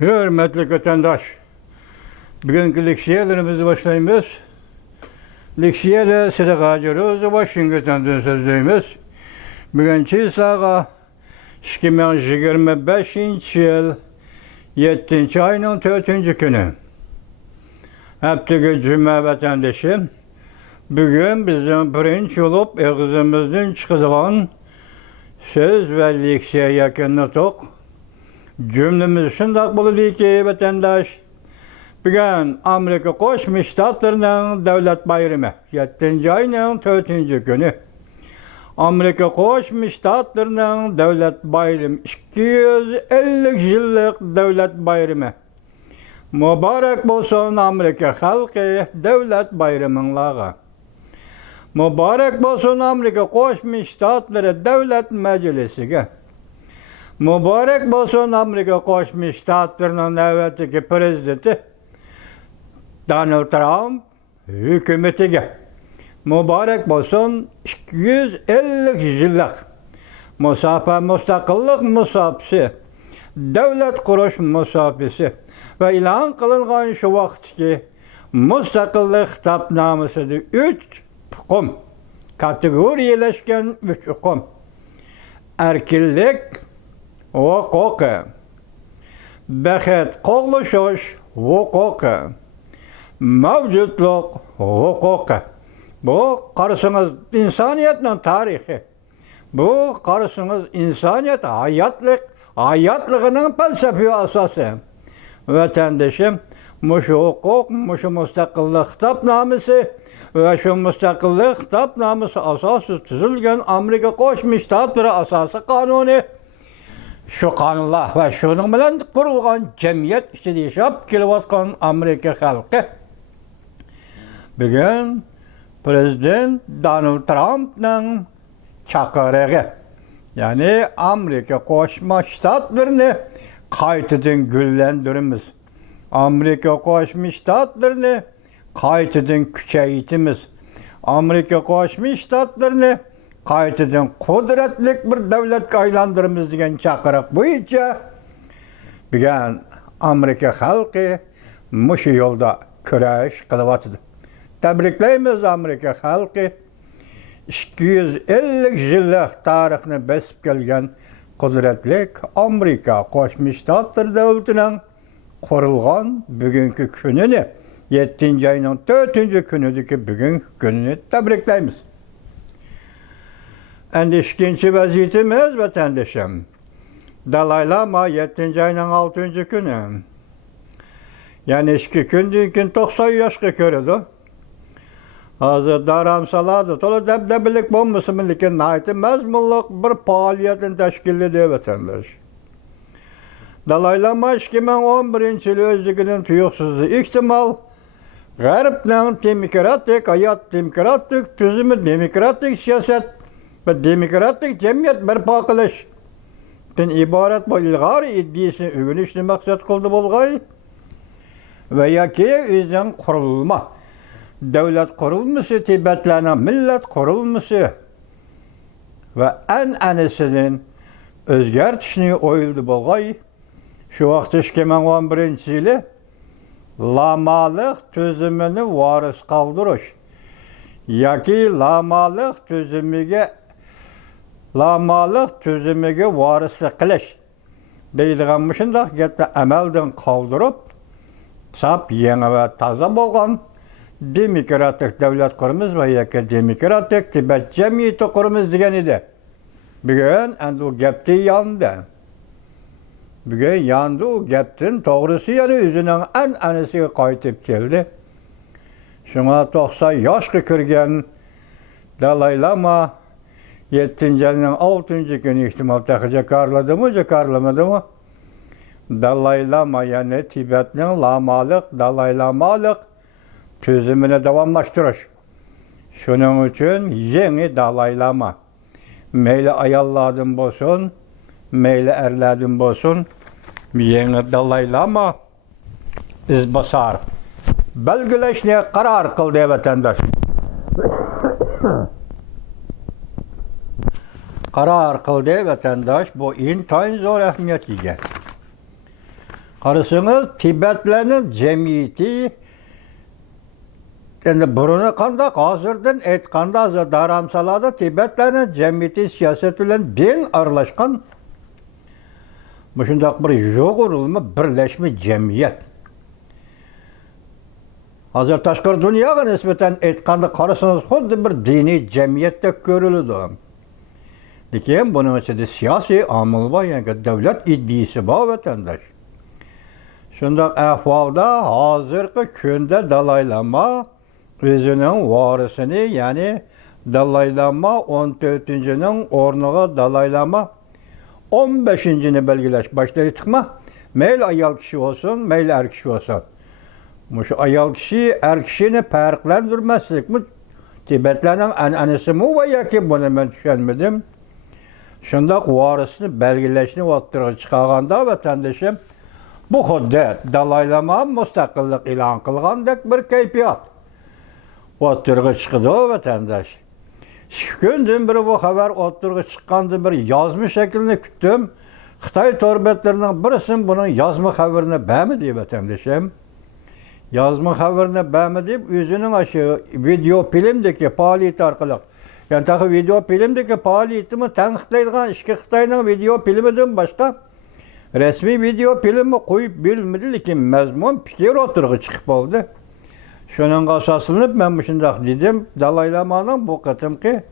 Hürmetli vatandaş, bugünkü leksiyelerimizi başlayımız. Leksiyede size kaçırıyoruz, Washington'dan sözlüğümüz. Bugün Çiğsağa 2025 yıl 7. ayının 4. günü. Hepteki cüme vatandaşım, bugün bizim birinci olup ağzımızdan çıkacağın söz ve leksiye yakınlatık. Cümlemiz şundak buldu ki vatandaş, bugün Amerika Koşmuş Ştatlarının Devlet Bayramı 7. ayının 4. günü. Amerika Koşmuş Ştatlarının Devlet Bayramı 250 yıllık Devlet Bayramı. Mübarek olsun Amerika halkı Devlet Bayramı'nlağı. Mübarek olsun Amerika Koşmuş Ştatları Devlet Meclisi'ge. Mübarek olsun Amerika Koşmuş Ştatlarının evvelki prezidenti Donald Trump hükümetiga. Mübarek olsun 250 yıllık müstakillik musafisi, devlet kuruş musafisi ve ilan kılıngan şu vaxtki müstakillik kitapnamasıdır 3 hukum, kategoriyeleşken 3 hukum. Erkillik hukuku, behet qoğlaşış hukuku, mevcutluk hukuku. Bu karşısınız insaniyetin tarihi. Bu karşısınız insaniyet hayatlığının felsefi asası. Vatandaşım, şu hukuk, şu müstakillik kitapnamesi ve şu müstakillik kitapnamesi asası tüzülgen Amerika Koşmuş Ştatları asası kanunu. Şu kanunlar ve şunun bilen kurulgan cemiyet işte yaşap kilovatkan Amerika halkı. Bugün Prezident Donald Trump'ın çakırığı, yani Amerika Koşmuş Ştatlarını kaytıdın güllendirimiz. Amerika Koşmuş Ştatlarını kaytıdın küçeytimiz. Amerika Koşmuş Ştatlarını kaytıdın kudretlik bir devlet aylandırımız diyen çakırık boyunca bugün Amerika halkı muşu yolda küreş kılıvatıdır. Tebrikleyimiz Amerika halkı 250 yıllık tarihini besip gelgen kudretlik Amerika Koşmuş Ştatları Devleti'nin kurulgan bugünkü gününü 7. ayının 4. günüdeki bugünkü gününü tebrikleyimiz. İkinci vaziyetimiz vatandaşım. Dalai Lama 7. ayının 6. günü. Yani 2 gündür 90 yaşka körüdü. Hazır daram saladı. Tola debdebilik bombası millikin naiti mezmuluk bir faaliyetin teşkilli diye vatandaş. Dalai Lama 2011 yılı özlükünün tuyuksuzluğu ihtimal Garip'nin demokratik, hayat demokratik, tüzümü demokratik siyaset ve demokratik cemiyet berpa kılış. İbaret bu ilgari iddiasını övünüşlü maksat kıldı bolgay ve yaki yüzden kurulma. Devlet kurulması, Tibetlerine millet kurulması ve en enesinin özgertişini oyuldu bolgay. Şu vakti 2011 yılı lamalık tüzümünü varis kaldırış. Yaki lamalık tüzümüge varislik kılış. Deyilganmışındak gette emelden kaldırıp sap yeni ve taza bolgan demokratik devlet kurumuz ve yaki demokratik Tibet cemiyeti kurumuz diyen idi. Bugün o gepti yandı. Bugün yandı o geptin doğrusu yani yüzünün en enesi kaytıp geldi. Şuna 90 yaşlı kırgen Dalai Lama 7. ayının 6. günü ihtimal takıca karladı mı, karlamadı mı? Dalai Lama yani Tibet'nin lamalık, Dalai Lamalık tüzümüne devamlaştırış. Şunun için yeni Dalai Lama. Meyle ayalladın bolsun, meyle erladın bolsun, yeni Dalai Lama izbasar. Belgeleşmeye karar kıldı vatandaş. Karar kıldı vatandaş bu intayın zor ehemmiyet ege. Qarasınız, Tibetlilerin cemiyeti endi buruni qandaq hozirdan aytganda hozir daramsalada Tibetlilerin cemiyeti siyoset bilan din aralashgan. Shundaq bir yo'g'urilma birlashma jamiyat. Hozir tashqari dunyoga nisbatan aytganda qarasangiz xuddi bir diniy jamiyatdek ko'riladi. Lekin buning ichida siyosiy omil bor, ya'ni davlat iddiasi bor vatandosh. Shundaq ahvolda hozirgi kunda Dalay Lama o'zining varisini, ya'ni Dalay Lama 14-ning o'rniga Dalay Lama 15-ni belgilash başlaydıkma, mayli ayol kishi olsun, mayli er kishi olsun. Şu ayol kishi, er kishini farqlandirmaslik mi? Tibetlarning an'anasi mi va yoki buni men tushunmadim. Shundaq varisni belgilashni o'ttirib chiqarganda vatandoshim, bu xuddi Dalay Lama mustaqillik e'lon qilgandek bir kayfiyat o'ttirib chiqdi vatandosh. Şükündüm bir bu haber o'ttirib chiqqanda bir yozma shaklini kutdim. Xitoy torbetlarining birisi bunun yozma xabarini bermi deb vatandoshim. Yozma xabarini bermi deb o'zining shu video filmdagi faoliyati orqali, ya'ni tahi video filmdagi faoliyatini tanqidlaydigan ishki Xitoyning video filmidan boshqa rasmiy video filmni qo'yib berilmadi, lekin mazmun fikr o'ttirib chiqib qoldi. Şunun asaslanıp ben shundoq dedim, Dalay Lama'nın bu qatimki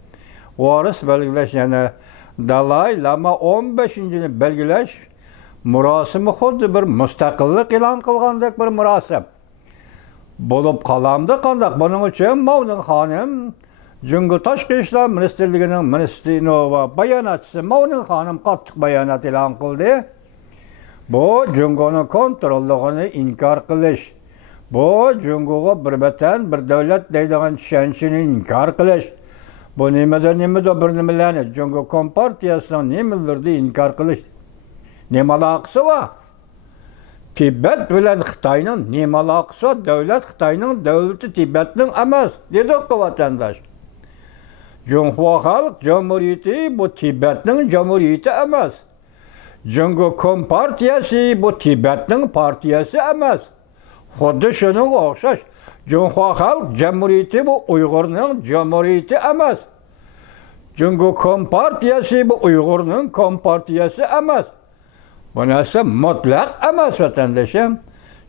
varis belgilash, yani Dalay Lama 15-ni belgilash murosimi xuddi bir mustaqillik e'lon qilgandek bir murosim bo'lib qolamdi. Qandaq buning uchun Mavning xonim Jungo Tashqi ishlar ministrligining ministri va bayonotchisi Mavning xonim qattiq bayonot e'lon qildi. Bu Jungoning kontrolligini inkor qilish, bu Jungo'ga bir vatan, bir davlat deydigan tushunchani inkor qilish. Bu nimada bir nimalarni Jungo Kompartiyasining nimalarni inkor qilish. Nima aloqasi bor? Tibet bilan Xitoyning nima aloqasi bor? Davlat Xitoyning davlati Tibetning emas, dedi vatandosh. Jungo Xalq Cumhuriyeti bu Tibetning Cumhuriyeti emas. Jungo Kompartiyasi bu Tibetning partiyasi emas. Xuddi shunga o'xshash. Jungo Xalq Cumhuriyeti bu Uyg'urning Cumhuriyeti emas. Jungo Kompartiyasi bu Uyg'urning Kompartiyasi emas. Bu narsa mutlaq emas vatandoshim.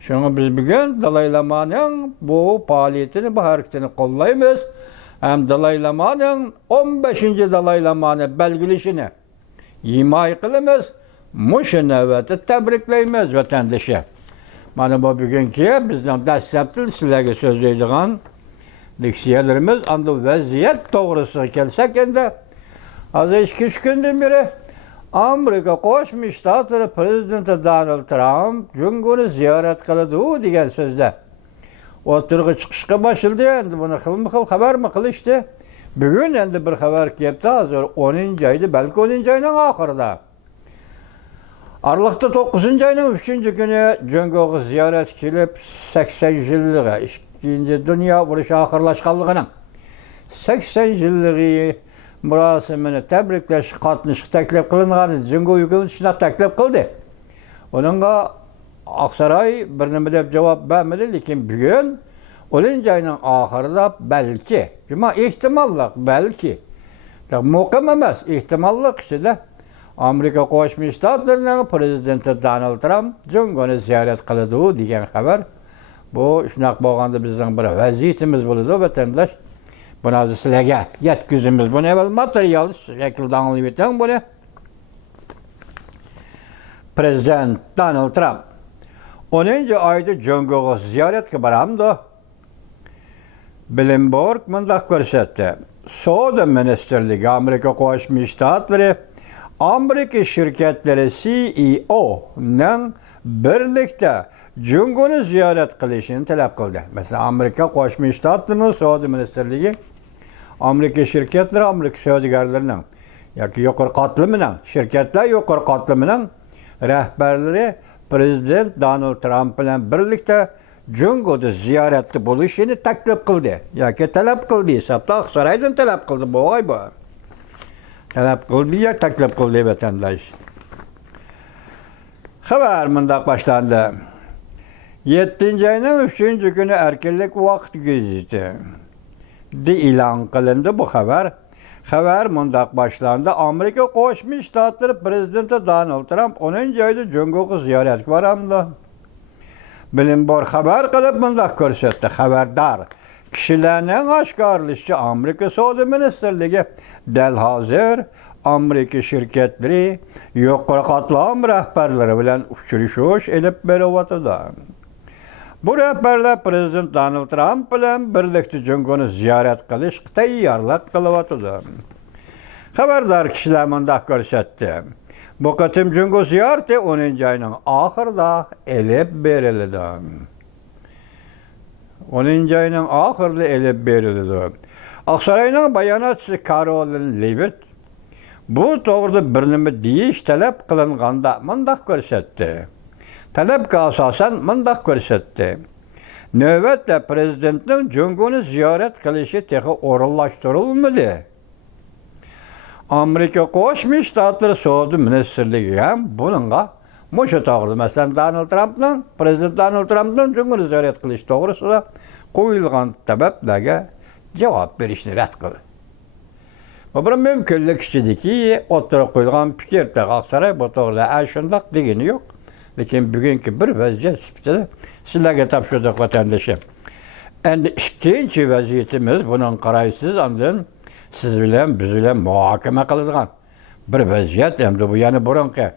Shunga biz bugun Dalay Lama'ning bu faoliyatini, bu harakatini qo'llaymiz. Ham Dalay Lama'ning 15-Dalay Lama'ni belgilashini himoya qilamiz. Mushu navbatda tabriklaymiz vatandoshim. Mana bu bugungi bizning dastlabki sizlarga so'zlaydigan leksiyalarimiz anda vaziyat to'g'risiga kelsak, endi hozir 2-3 kundan beri Amerika Qo'shma Shtatlari prezidenti Donald Trump Jungoni ziyorat qiladi degan so'zda o'tirg'i chiqishga boshladi. Endi buni xilma-xil xabarmi qilishdi. Bugun endi bir xabar kelibdi, hozir 10-oyda, balki 10-oyning oxirida. Aralıkta 9-ayning 3-kuni Jungo'ga ziyorat kelib 80 yilligi, Ikkinchi dunyo urushi oxirlashganligining 80 yilligi murosimini tabriklash qatnashga taklif qilingan Jungo hukumati taklif qildi. Uningga Oqsaroy bir nima deb javob bermadi, lekin bugun 10-oyning oxirida balki, ehtimollik balki, muqim emas, ehtimollik ichida Amerika Qo'shma Shtatlarining prezidenti Donald Trump Jungoni ziyorat qiladi degan xabar. Bu shunaqa bo'lganda bizning bir vaziyatimiz bo'ladi vatandosh. Buni hozir sizlarga yetkazamiz. Buni evvel material shaklda anglab o'tang buni. Prezident Donald Trump 10-oyda Jungoga ziyoratga boramdi. Bloomberg mundaq ko'rsatdi. Savdo ministrligi Amerika Qo'shma Shtatlari Amerika şirketleri CEO'nun birlikte Jungoni ziyorat qilishini talab qildi. Mesela Amerika Qo'shma Shtatlarining savdo ministrligi Amerika şirketleri, Amerika savdogarlarining yoki yuqori qatlamining, shirkatlar yuqori qatlamining rahbarlari prezident Donald Trump bilan birlikte Jungoda ziyoratda bo'lishini taklif qildi yoki talab qildi. Hisobda Oqsaroydan talab qildi. Bu oy bor. Talab qildi ya taklif qildi vatandosh. Xabar mundaq başlandı. 7. ayının 3. günü erkinlik vaqt geziti. E'lon qilindi bu xabar. Xabar mundaq başlandı. Amerika Qo'shma Shtatlar prezidenti Donald Trump 10. ayda Jungo'ga ziyoratga boramdi. Bilim bor xabar qilib mundaq ko'rsatdi. Xabardor kishilarning oshkorlashicha Amerika Savdo Ministerligi dal hozir Amerika şirketleri yuqori qatlam rahbarlari bilan uchrashuv elib beryapti. Bu rahbarlar Prezident Donald Trump bilan birlikda Jungoni ziyorat qilish tayyorlik qilyapti. Xabardor kishilar mundaq ko'rsatdi. Bu qatim Jungo ziyarati 10. ayning oxirida elib berildi. 10. ayning oxirida elib berildi. Oqsaroyning bayonotchisi Caroline Levitt bu to'g'rida bir nima deyish talab qilinganda mundaq ko'rsatdi. Talabga asosan mundaq ko'rsatdi. Navbatda prezidentning Jungoni ziyorat qilishi texi o'rinlashtirilmadi. Amerika Qo'shma Shtatlar Savdo Ministerligi ham buningga mushu to'g'rida masalan Prezident Donald Trumpning Jungoni ziyorat qilish to'g'risida qo'yilgan talablarga javob berishni rad qildi. Bu bir mümkünlük işidiki, o'tirib qo'yilgan fikr Oqsaroy bu to'g'rida shundoq degani yo'q. Lekin bugungi bir vaziyat sifatida sizlarga topshirdik vatandoshim. Endi ikkinchi vaziyatimiz buning qaraysiz andin siz bilan biz bilan muhokama qiladigan bir vaziyat endi bu yana burunqi.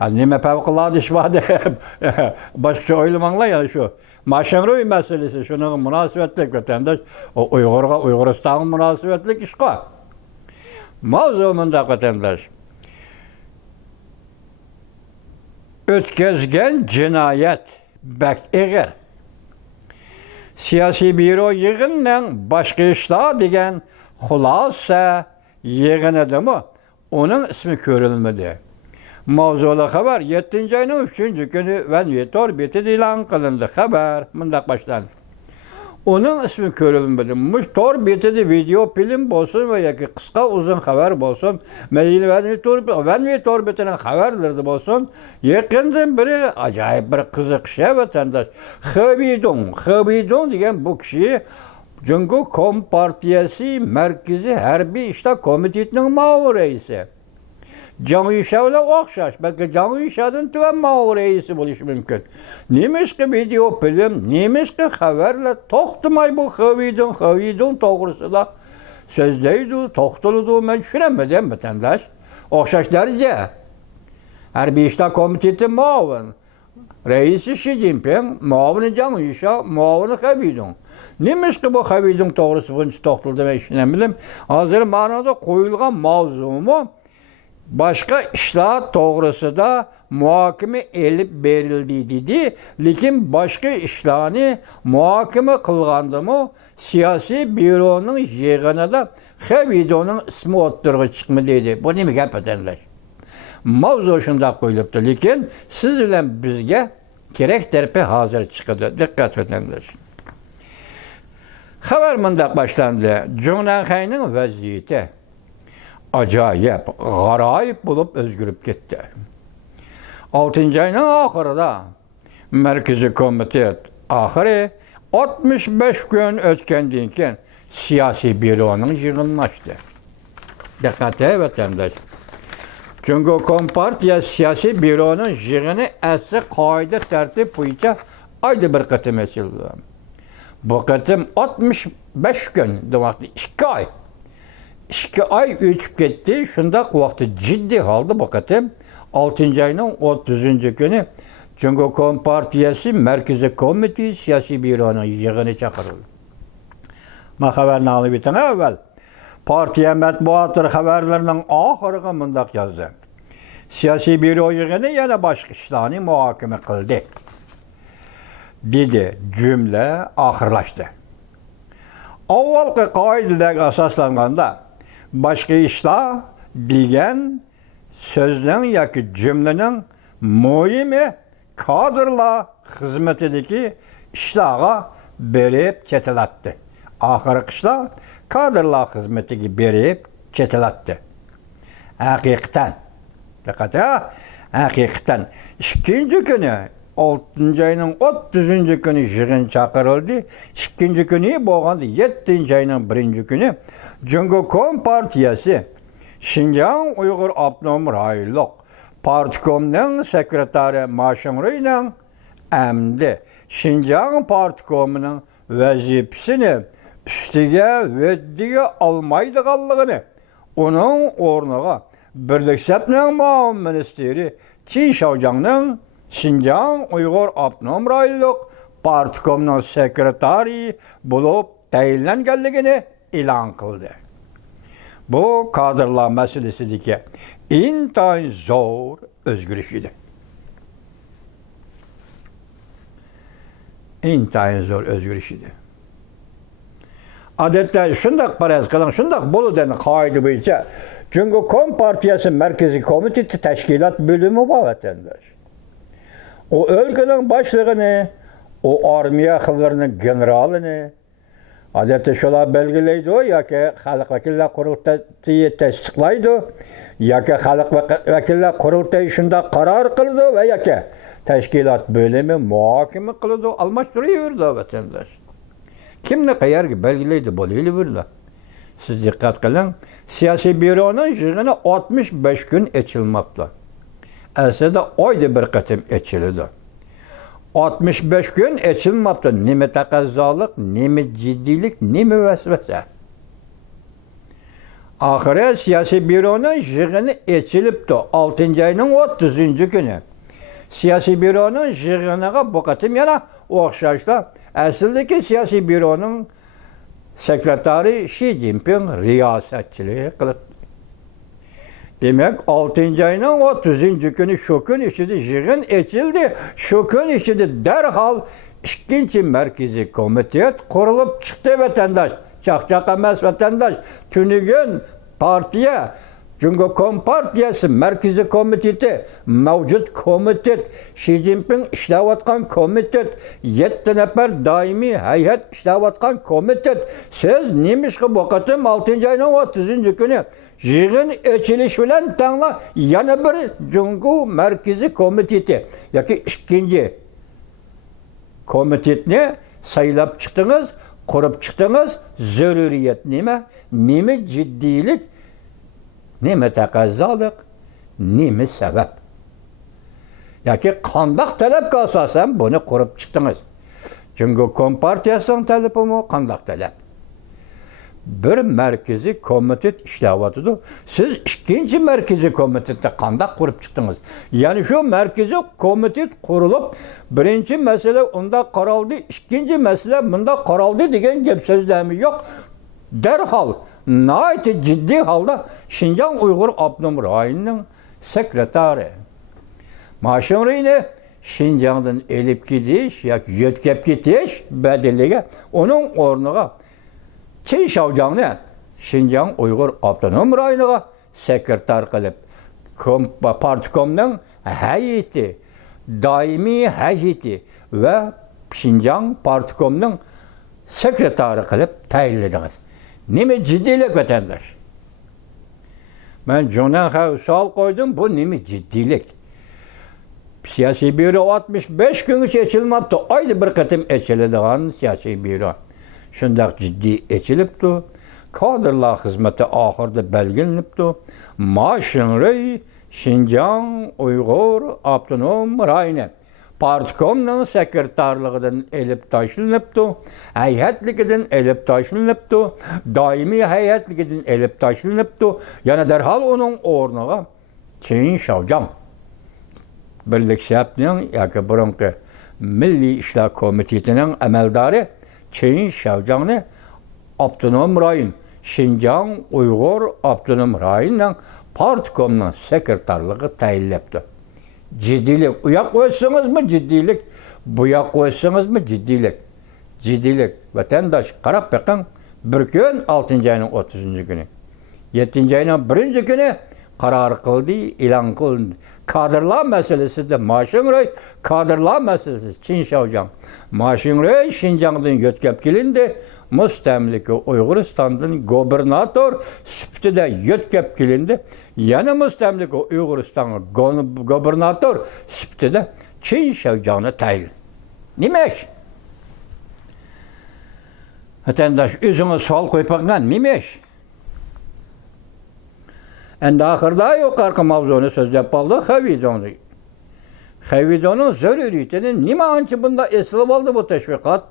Nima favqulodda ish bor deb boshqa o'ylamanglar yana shu. Mashinro'y masalasi shuning munosabatli vatandosh Uyg'uriston munosabatli ish qo. Mavzu mundaq vatandosh. O'tkazgan jinoyat bak eg'ir. Siyosiy byuro yig'inining boshqa ishlar degan xulosa yig'inidimi? Uning ismi ko'rilmadi. Mavzuli xabar 7. ayning 3. kuni Vanvetor betida e'lon qilindi. Xabar mundaq boshlandi. Onun ismi ko'rilmadi. Tor betida video film bo'lsin va yoki qisqa uzun xabar bo'lsin, mayli Vanvetor betining xabarlarida bo'lsin, yaqindan biri ajoyib bir qiziqish vatandosh. Xabidon degan bu kishi Jungo Kompartiyasi Markaziy Harbiy ishlar komitetining ma'mur raisi. Jangishavla o'xshash, balki Jangishavdan tuvan ma'mur raisi bo'lishi mumkin. Nemishqi video film, nemishqi xabarlar to'xtamay bu Xavidon to'g'risida so'zlaydi, to'xtaladi, men tushunamadim vatandosh. O'xshashlarga Harbiy ishlar komiteti muavin raisi Xi Jinping, muavini Jangishav, muavini Xavidon. Nemishqi bu Xavidon to'g'risida buncha to'xtaldi, men tushunamadim. Hozir ma'noda qo'yilgan mavzumi başka işler to'g'risida muhokama elib berildi dedi. Lekin başka ishlarni muhokama qilgandimi siyosiy byuroning yig'inida Xavidonning ismi o'ttirg'i chiqmadi dedi. Bu nima gap ekanlar? Mavzu shunday qo'yilibdi, lekin siz bilan bizga kerak tarafi hozir chiqadi. Diqqat etinglar. Xabar mundaq boshlandi. Jonxayning vaziyati acayip, g'aroyib bo'lib o'zgarib ketdi. 6. ayning oxirida Markaziy komitet oxiri 65 kun o'tgandan keyin siyosiy byuroning yig'inlashdi. Diqqat vatandosh. Jungo Kompartiyasi siyosiy byuroning yig'ini asli qoida tartib bo'yicha oyda bir qatim ochildi. Bu qatim 65 kun, demak 2 oy. 2 ay o'tib ketdi. Shundaq vaqtda jiddiy holda bu qatim 6. ayning 30. kuni Jungo Kompartiyasi Markaziy komiteti siyosiy byuroning yig'ini chaqirildi. Men xabarni olib o'tdim avval. Partiya matbuoti xabarlarining oxiriga mundaq yozdi. Siyosiy byuro yig'ini yana boshqa ishlarni muhokama qildi. Dedi, jumla oxirlashdi. Avvalgi qoidalarga asoslanganda başka ishlar degan so'zning yoki jumlaning muhimi kadrlar xizmatidagi ishlarga berib ketilatdi. Oxirgi ishlar kadrlar xizmatiga berib ketilatdi. Haqiqatan Diqqat ha. Hakikaten ikinci günü 6 ayının 30 günü yığın çakırıldı. İkinci günü boğandı 7 ayının 1 günü Cumhuriyet Partiyası Şinjan Uygur Abdunum Rayonluq Partikomunun sekreteri Maşınrı'yla emdi Şinjan Partikomunun vazifesini üstüge veddiye almaydıqallığını onun ornuğa Birlik Sepnen Mağun Ministeri Çin Şavcan'ın Şinjan Uygur Abdunum Rayonluq Partikomunun sekreteri bulup tayinlengenligini ilan kıldı. Bu kadrlar meselesidir ki intayın zor özgürlüşüdür. İntayın zor özgürlüşüdür. Adette şundak parası kılan, şundak bolu denen kaydı boyunca Cumhuriyet Kompartiyası Merkezi Komitesi Teşkilat Bölümü var vatandaş. O ülkenin başlığını, o armiya kıllarının generalini, adette şolar belgileydi o, ya ki Halk Vekiller Kurultayı tasdiklaydı, ya ki Halk Vekiller Kurultayı şunda karar kıldı ve ya ki teşkilat bölümü muhakeme kıldı, almıştırıyordu vatandaş. Kim ne kadar ki belgileydi boluyla burada. Siz dikkat kılın, siyasi büronun yığını 65 gün açılmakta. Aslında oyda bir katım açıldı. 65 gün açılmakta. Nime takazzalık, nime ciddilik, nime vesvese. Ahire siyasi büronun yığını açılıptı. 6. ayının 30. günü. Siyasi büronun yığınına bu katım yana okşaşta. Aslındaki siyasi büronun sekreteri Xi Jinping riyasetçiliği kılıp. Demek 6. ayının 30. günü şu gün içinde yığın açıldı. Şu gün içinde derhal ikinci merkezi komitet kurulup çıktı vatandaş. Çakçak emez vatandaş. Tünügün partiye Cumhuriyet Kompartiyası Merkezi Komiteti, mevcut komitet, Xi Jinping işlevatkan komitet, 7 nefer daimi heyet işlevatkan komitet. Siz neymiş ki vakıtım 6. ayının 30. günü yığın açılış bilen tanla yana bir Cumhuriyet Merkezi Komiteti, yani ikinci komitetini sayılap çıktınız, kurup çıktınız, zaruriyet nime, nime ciddilik, nime takazzalık, nime sebep. Ya ki kandak talep kalsa sen bunu kurup çıktınız. Çünkü Kompartiyası'nın talebi mi? Kandak talep. Bir merkezi komitet işlevatıdır. Siz ikinci merkezi komitette kandak kurup çıktınız. Yani şu merkezi komitet kurulup birinci mesele onda karaldı, ikinci mesele bunda karaldı diyen gep sözlemi yok. Derhal, nayet ciddi halda Şinjan Uygur Abdunum Rayonlu'nun sekreteri Maşınrı'yı Şinjan'dan elip gidiş, ya yetkep gidiş bedeliğe onun ornuğa Çin Şavcan'ı Şinjan Uygur Abdunum Rayonlu'na sekreter kılıp Partikom'un heyeti, daimi heyeti ve Şinjan Partikom'un sekreteri kılıp tayinlediniz. Nime ciddilik vatandaş? Ben Jonah sual koydum, bu nime ciddilik? Siyasi büro 65 gün açılmaptı. Ayda bir katım açıldığı siyasi büro. Şundak ciddi açılıptı. Kadrlar hizmeti ahırda belgelenipti. Maşınrı Şinjan Uygur Abdunum Rayonu Partikom'un sekreterliğinden elip taşınıptı. Heyetliğinden elip taşınıptı. Daimi heyetliğinden elip taşınıptı. Yani derhal onun ornuğa Çin Şavcan Birlik Sepnen, yani burunki Milli İşler Komitesi'nin emeldarı Çin Şavcan'ı Abdunum Rayon, Şinjan Uygur Abdunum Rayon'la Partikom'un sekreterliği tayinlepti. Ciddilik, uyak koysanız mı ciddilik, buyak koysanız mı ciddilik? Ciddilik, vatandaş karab bakın, bir gün 6. ayının 30. günü, 7. ayının 1. günü karar kıldı, ilan kılındı. Kadırlar meselesi de Maşinröy, kadırlar meselesi Çin Şavcan. Maşinröy Şinjan'dan yötkep gelindi. Müstemlike Uyguristan'dan gobernatör süptü de yötkep gelindi. Yani müstemlike Uyguristan'ın gobernatör süptü de Çin Şavcan'ı tayin. Nimeş? Vatandaş özüne sual koypaktan nimeş? Endi ahırda yukarı mavzunu sözlep aldı Xavidonu. Xavidonun zörüriyetinin nima ançı bunda esilip aldı bu teşvikat,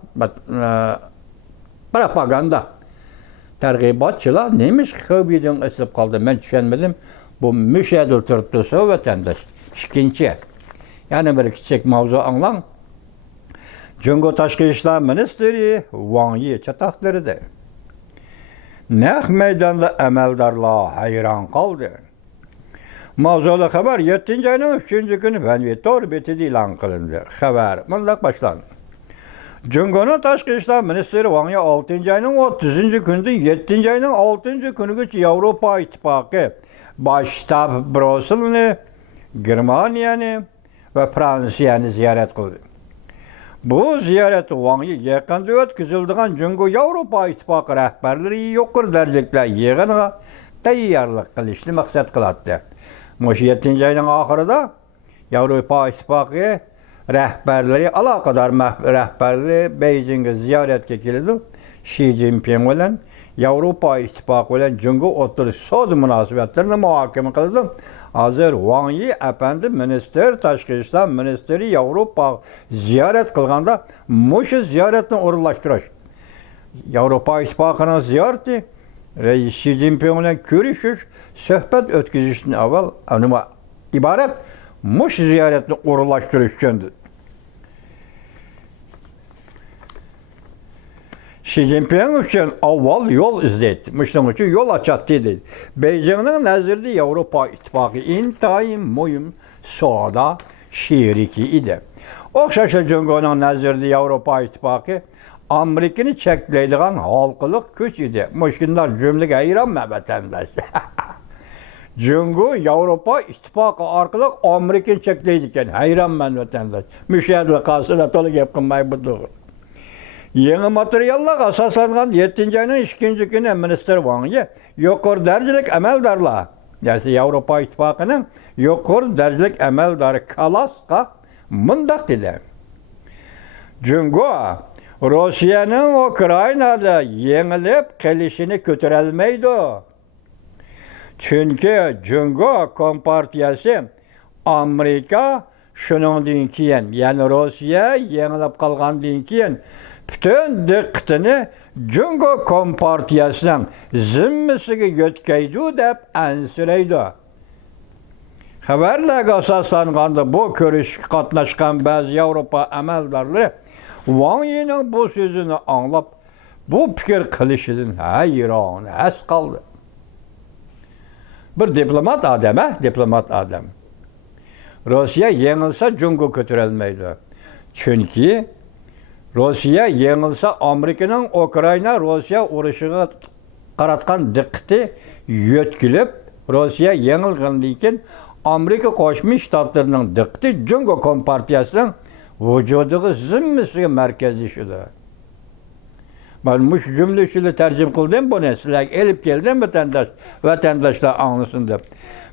propaganda. Tergibatçılar neymiş Xavidon esilip kaldı ben düşünmedim. Bu müşahede oturup dursa vatandaş. İkinci. Yani bir küçük mavzu anlam. Cungo Taşkı İşler Ministeri Wang Yi çataklarıdır. Naq meydanda əməldarlar hayran qaldı. Mavzulu xəbər 7-ci ayının 3-cü günü Benvitor betidi ilan qılındı. Xəbər mündəq başlandı. Cungo'nun Taşkı İşler Ministeri Wang Yi 6-cı ayının 30-cü gündə 7-ci ayının 6-cı günü Avropa İttifaqı baş ştab Brüssel'ni, Germaniyanı və Fransiyanı ziyaret qıldı. Bu ziyaret Wang Yi yakında ötküzüldüğün Cungo Avropa İttifaqı rəhbərləri yuqur dərəcəliklə yığınğa təyyarlıq qilishni maqsad qılatdı. 7-ci ayının axırında Avropa İttifaqı rəhbərləri, alaqadar rəhbərləri Beijing'e ziyaretə kilidi. Xi Jinping bilen Avropa İttifaqı bilen Cungo oturuş söz münasibətlərini muhakeme qıldı. Hazır Wang Yi efendi minister, Taşkı İşler Ministeri Avropa ziyaret kılganda muşu ziyaretini uğurlaştırır. Avropa İttifaqı'nın ziyareti Xi Jinping ile görüşür, söhbet ötküzüşünün evvel ibaret muş ziyaretini uğurlaştırır üçündür. Xi Jinping için avval yol izledi. Müştəng için yol açatdı dedi. Beijing'in nəzirdə Avropa İttifaqı intayın mühim soda şeriki idi. Oxşaşı Cungo'nun nəzirdə Avropa İttifaqı Amerika'nı çəkləydiğən halqılıq güç idi. Müşkünlər cümlük ayıran vətəndaş. Cungo Avropa İttifaqı arqılıq Amerika'nı çəkləydikken hayran mən vətəndaş. Müşahede qalsına tolu gep qınmay budur. Yeni materyallar asaslanğan 7-ci ayının 2-ci günü Minister Wang Yi yuqur dərəcəlik əməldarlar, yəni Avropa İttifaqının yuqur dərəcəlik əməldarı Kalaska mündəq dedi. Cungo, Rusiyanın Ukraynada yenilib qilishini kötürəlməydi. Çünki Cungo Kompartiyası Amerika şunundan keyin, yəni Rusiya yenilib qalğandan keyin bütün diqqətini Cungo Kompartiyasının zimmisiga yetkaydi deb ansiraydi. Xəbərlərə əsaslanğanda bu görüşə qatnaşqan bəzi Avropa əməldarları Wang Yi'nin bu sözünü anlap bu fikir qilishinin hayran həs qaldı. Bir diplomat adam. Rusiya yenilsə Cungo kötürəlməydi. Çünki Rusiya yenilsə Amerika'nın Ukrayna-Rusiya uruşuğa qaratqan diqqəti yetkilib, Rusiya yenilgəndən keyin Amerika Qoşmuş Ştatlarının diqqəti Cungo Kompartiyasının vücuduğu zimmisiga mərkəzləşdi. Ben bu cümle işiyle tercüm kıldım bunu. Sizler elip geldim vatandaşlar anlasın deb.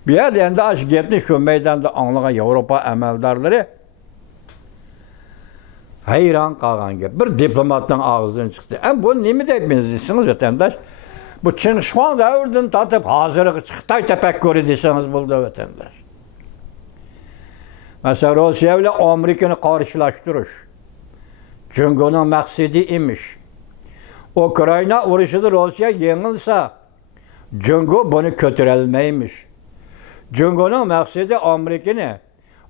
Bir yerden aş gepni şu meydanda anlayan Avropa əməldarları hayran qalğan gep. Bir diplomatın ağzından çıktı. Bu nemi deyipsiniz vatandaş? Bu Çingischan dövründen tatıp hazırlığı Xitay tefekkürü deseniz buldu vatandaş. Mesela Rusya ile Amerika'nı karşılaştırış. Cungo'nun məqsədi imiş. Ukrayna uruşuda Rusya yenilsə, Cungo bunu kötürəlməymiş. Cungo'nun məqsədi Amerika'nı,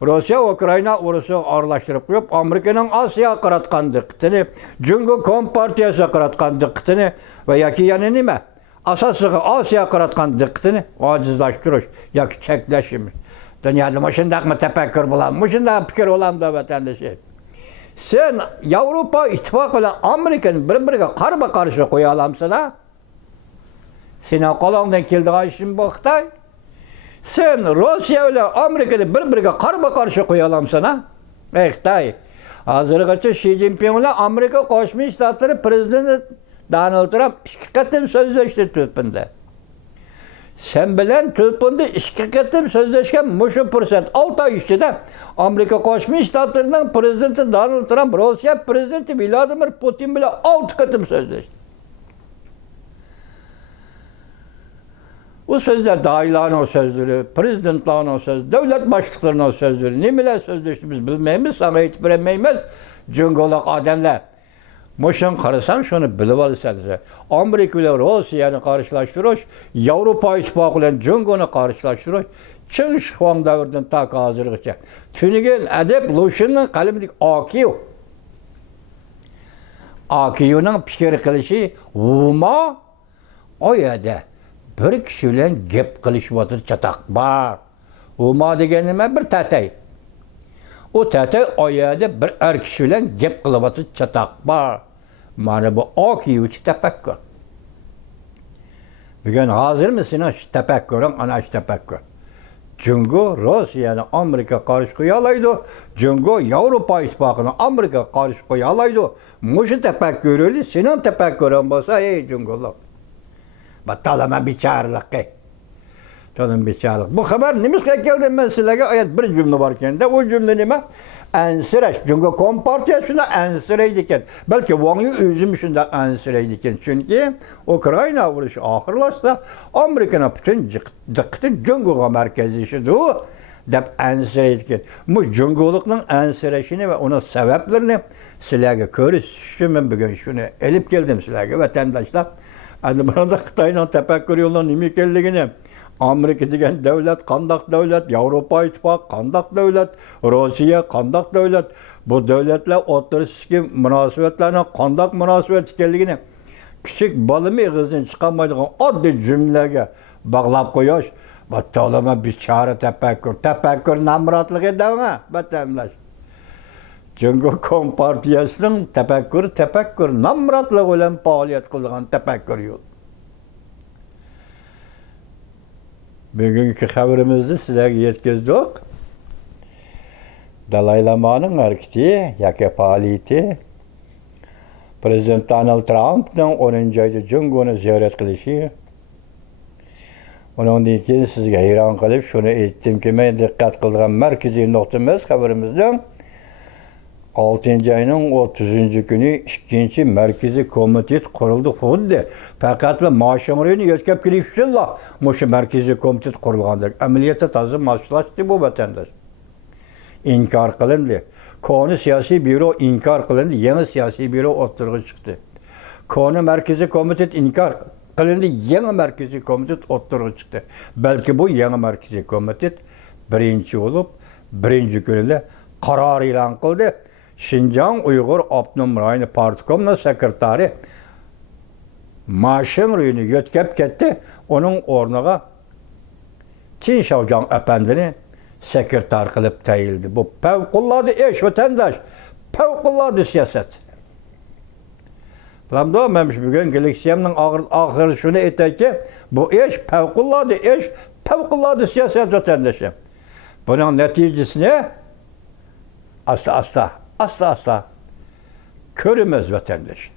Rusya Ukrayna uruşu arlaştırıb qoyub, Amerika'nın Asiya qaratqan diqqətini, Cungo Kompartiyası qaratqan diqqətini və ya ki, yəni nimə? Asaslığı Asiya qaratqan diqqətini acizlaşdırış, ya ki, çəkləşmiş. Dünyada məşindaq mı təpəkkür bulan, məşindaq fikir olan da vətəndaşı. Sen Avropa İttifaqı ile Amerika'nın bir-birine qarba qarşı qoyalamsın ha? Senin qolundan keldiğin işin bu Xitay. Sen Rusya ile Amerika'yı birbiriga qarama-qarshi qo'ya olamsan ha? Ey Xitoy. Hozirgacha Xi Jinping ile Amerika Qo'shma Shtatlari prezidenti Donald Trump 2 qatim so'zlashdi To'lpinda. Sen bilan To'lpinda 2 qatim so'zlashgan mushu fursat 6 oy ichida Amerika Qo'shma Shtatlarining prezidenti Donald Trump Rossiya prezidenti Vladimir Putin bilan 6 qatim so'zlashdi. O sözler dahilane sözleri, prezidentlarının sözleri, devlet başlıklarının sözleri, neler sözleşti biz bilmeyimiz, sana hiç bilmeyimiz, cüngolak adamlar. Moşan karısan şunu bilip alırsanız, Amerika ile Rusya'nı karşılaştırış, Avrupa İttifakı ile cüngonu karşılaştırış, Çin şıkvan davrından ta hazırlıkça. Tünügen edep Lushin'in kalemindeki AQ. AQ'nun fikir kılışı, vuma, o yerde. Bir kişi bilen gep qilishyotir çatak bar. Uma degan nima bir tatay. O tatay oyada bir er kishi bilan gep qilyapti çatak bar. Mana bu okuyuchi tafakkur. Bugun hozirmisizlar shu tafakkurim ana shu tafakkur. Jungo Rossiyani Amerika qarshi qo'ya oladi. Jungo Yevropa ittifoqini Amerika qarshi qo'ya oladi. Mushu tafakkurni sening tafakkuring bo'lsa, ey Jungolar. Battalama biçarlık. Tanım biçarlık. Bu haber nimişke geldi ben sizlere ayet bir cümle varken de o cümle nime? Ensireş. Çünkü Kompartiya şuna ensireydiken. Belki Wang'ı üzüm şunda ensireydiken. Çünkü Ukrayna vuruşu ahırlaşsa Amerika'nın bütün dikkati Cungo'ya merkezleşirdi o. Dep ensireydiken. Bu Cungoluk'un ensireşini ve onun sebeplerini sizlere görüşümün bugün şunu elip geldim sizlere vatandaşlar. Endi burada Xitoyning tafakkur yo'lining nima ekanligini, Amerika degan davlat qandaq davlat, Yevropa ittifoqi qandaq davlat, Rossiya qandaq davlat, bu davlatlar o'rtasidagi munosabatlarning qandaq munosabat ekanligini kichik bolami og'zidan chiqolmaydigan oddiy jumlaga bog'lab qo'yish, battalama bichora tafakkur namratligi dema vatandosh. Çünkü Kompartiyasının tefekkür, namratla olan faaliyet kıldıgan tefekkür yol. Bugünkü haberimizi sizlere yetkizdik. Dalai Lama'nın hareketi, yaka faaliyeti, Prezident Donald Trump'ın 10. ayda Cungonu ziyaret kılışı. Onun için sizge hayran kalıp şunu ettim ki ben dikkat kıldığım merkezi noktamız haberimizden 6. ayının 30. günü 2. merkezi komitet kuruldu xuddi. Fakat ve maaşımını yetkep girişsinler. Muşu merkezi komitet kurulgandır. Ameliyata tazı maaşlaştı bu vatandaş. İnkar kılındı. Konu siyasi büro inkar kılındı. Yeni siyasi büro oturgu çıktı. Konu merkezi komitet inkar kılındı. Yeni merkezi komitet oturgu çıktı. Belki bu yeni merkezi komitet birinci olup birinci gününde karar ilan kıldı. Şinjan Uyghur Abnum Rayoni Partikomining sekretari Maşin Ruyuni yetkep ketdi. Onun o'rniga Qin Shaojiang apandini sekretar qilib tayinladi. Bu favqulodda ish vatandosh, favqulodda siyosat. Bilamda men bugun leksiyamning oxiri shuni aytayki, bu ish favqulodda siyosat vatandoshim. Buning natijasini asla körümez vatandaş.